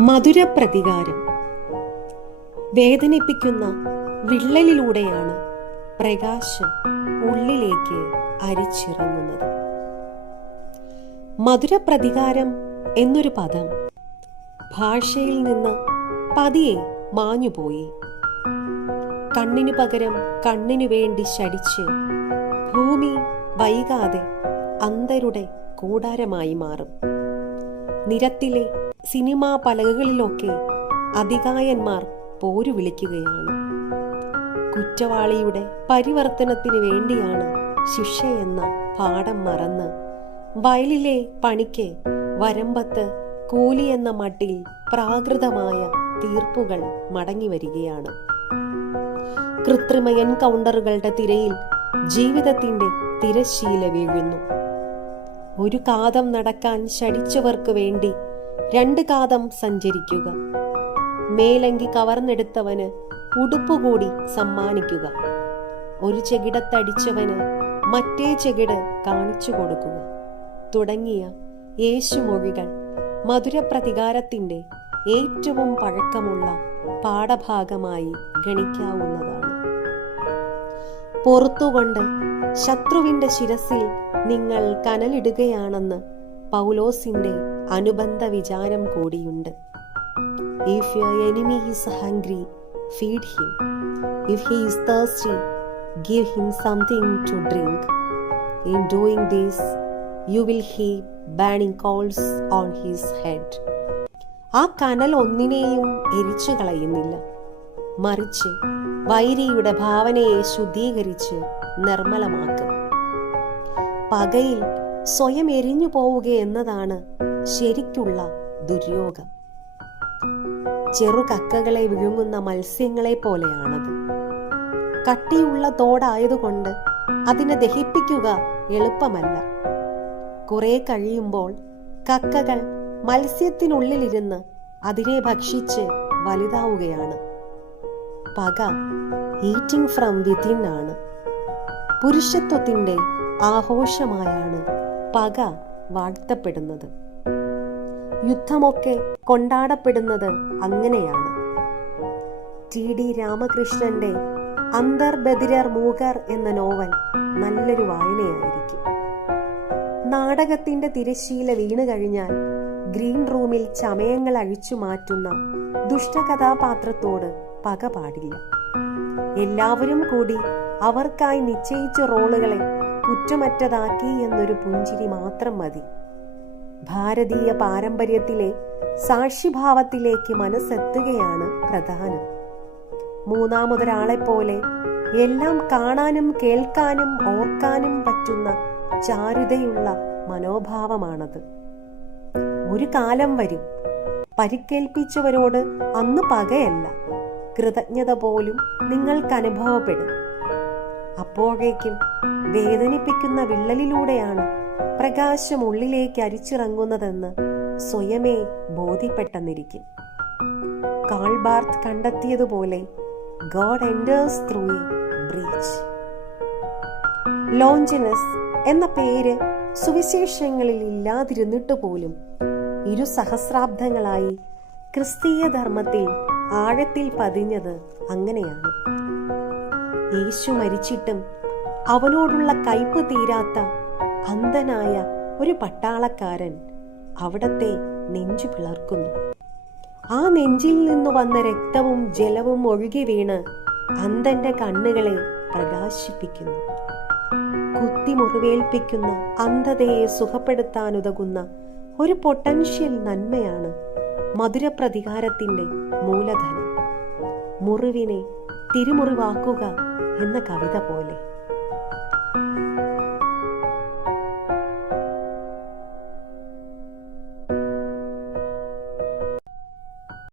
മധുരപ്രതികാരം. വേദനിപ്പിക്കുന്ന വിള്ളലിലൂടെയാണ് പ്രകാശം ഉള്ളിലേക്ക് അരിച്ചിറങ്ങുന്നത്. മധുര പ്രതികാരം എന്നൊരു പദം ഭാഷയിൽ നിന്ന് പതിയെ മാഞ്ഞുപോയി. കണ്ണിനു പകരം കണ്ണിനു വേണ്ടി ശടിച്ച് ഭൂമി വൈകാതെ അന്തരുടെ കൂടാരമായി മാറും. നിരത്തിലെ സിനിമാ പലകകളിലൊക്കെ അതികായന്മാർ പോരു വിളിക്കുകയാണ്. കുറ്റവാളിയുടെ പരിവർത്തനത്തിന് വേണ്ടിയാണ് ശിക്ഷയെന്ന പാഠം മറന്ന് വയലിലെ പണിക്ക് വരമ്പത്ത് കൂലി എന്ന മട്ടിൽ പ്രാകൃതമായ തീർപ്പുകൾ മടങ്ങി വരികയാണ്. കൃത്രിമ എൻകൗണ്ടറുകളുടെ തിരയിൽ ജീവിതത്തിന്റെ തിരശീല വീഴുന്നു. ഒരു കാതം നടക്കാൻ ശടിച്ചവർക്ക് വേണ്ടി രണ്ട് കാതം സഞ്ചരിക്കുക. മേലങ്കി കവർന്നെടുത്തവന് ഉടുപ്പുകൂടി സമ്മാനിക്കുക. ഒരു ചെകിടത്തടിച്ചവന് മറ്റേ ചെകിട് കാണിച്ചു കൊടുക്കുക. തുടങ്ങിയ യേശുമൊഴികൾ മധുരപ്രതികാരത്തിന്റെ ഏറ്റവും പഴക്കമുള്ള പാഠഭാഗമായി ഗണിക്കാവുന്നതാണ്. പുറത്തുകൊണ്ട് ശത്രുവിന്റെ ശിരസിൽ നിങ്ങൾ കനലിടുകയാണെന്ന് പൗലോസിന്റെ അനുബന്ധ വിചാരം കൂടിയുണ്ട്. If your enemy is hungry feed him if he is thirsty give him something to drink in doing these you will heap burning coals on his head ആ കനൽ ഒന്നിനെയും എരിച്ചു കളയുന്നില്ല. മറിച്ച് വൈരിയുടെ ഭാവനയെ ശുദ്ധീകരിച്ച് നിർമ്മലമാക്കും. പകയിൽ സ്വയം എരിഞ്ഞു പോവുക എന്നതാണ് ശരിക്കുള്ള ദുര്യോഗം. ചെറുകക്കകളെ വിഴുങ്ങുന്ന മത്സ്യങ്ങളെ പോലെയാണത്. കട്ടിയുള്ള തോടായതുകൊണ്ട് അതിനെ ദഹിപ്പിക്കുക എളുപ്പമല്ല. കുറെ കഴിയുമ്പോൾ കക്കകൾ മത്സ്യത്തിനുള്ളിലിരുന്ന് അതിനെ ഭക്ഷിച്ച് വലുതാവുകയാണ്. പക ഈറ്റിംഗ് ഫ്രം വിതിൻ ആണ്. പുരുഷത്വത്തിന്റെ ആഘോഷമായാണ് പക വാഴ്ത്തപ്പെടുന്നത്. യുദ്ധമൊക്കെ കൊണ്ടാടപ്പെടുന്നത് അങ്ങനെയാണ്. ടി. ഡി. രാമകൃഷ്ണന്റെ അന്തർബദിരർ മൂകർ എന്ന നോവൽ നല്ലൊരു വായനയായിരിക്കും. നാടകത്തിന്റെ തിരശീല വീണു കഴിഞ്ഞാൽ ഗ്രീൻ റൂമിൽ ചമയങ്ങൾ അഴിച്ചു മാറ്റുന്ന ദുഷ്ടകഥാപാത്രത്തോട് പക പാടില്ല. എല്ലാവരും കൂടി അവർക്കായി നിശ്ചയിച്ച റോളുകളെ കുറ്റമറ്റതാക്കി എന്നൊരു പുഞ്ചിരി മാത്രം മതി. ഭാരതീയ പാരമ്പര്യത്തിലെ സാക്ഷിഭാവത്തിലേക്ക് മനസ്സെത്തുകയാണ് പ്രധാനം. മൂന്നാമതൊരാളെ പോലെ എല്ലാം കാണാനും കേൾക്കാനും ഓർക്കാനും പറ്റുന്ന ചാരുതയുള്ള മനോഭാവമാണത്. ഒരു കാലം വരും പരിക്കേൽപ്പിച്ചവരോട് അന്ന് പകയല്ല കൃതജ്ഞത പോലും നിങ്ങൾക്ക് അനുഭവപ്പെടും അപ്പോഴേക്കും വേദനിപ്പിക്കുന്ന വിള്ളലിലൂടെയാണ് പ്രകാശം ഉള്ളിലേക്ക് അരിച്ചിറങ്ങുന്നതെന്ന് സ്വയമേ ബോധ്യപ്പെട്ടെന്നിരിക്കും. Karl Barth കണ്ടെത്തിയതുപോലെ God enters through a breach Longinus എന്ന പേര് സുവിശേഷങ്ങളിൽ ഇല്ലാതിരുന്നിട്ട് പോലും ഇരു സഹസ്രാബ്ദങ്ങളായി ക്രിസ്തീയ ധർമ്മത്തിൽ ആഴത്തിൽ പതിഞ്ഞത് അങ്ങനെയാണ്. യേശു മരിച്ചിട്ടും അവനോടുള്ള കയ്പ് തീരാത്ത അന്ധനായ ഒരു പട്ടാളക്കാരൻ അവിടത്തെ നെഞ്ചു പിളർക്കുന്നു. ആ നെഞ്ചിൽ നിന്ന് വന്ന രക്തവും ജലവും ഒഴുകി വീണ് അന്ധന്റെ കണ്ണുകളെ പ്രകാശിപ്പിക്കുന്നു. കുത്തി മുറിവേൽപ്പിക്കുന്ന അന്ധതയെ സുഖപ്പെടുത്താനുതകുന്ന ഒരു പൊട്ടൻഷ്യൽ നന്മയാണ് മധുരപ്രതികാരത്തിന്റെ മൂലധനം. മുറിവിനെ തിരുമുറിവാക്കുക എന്ന കവിത പോലെ.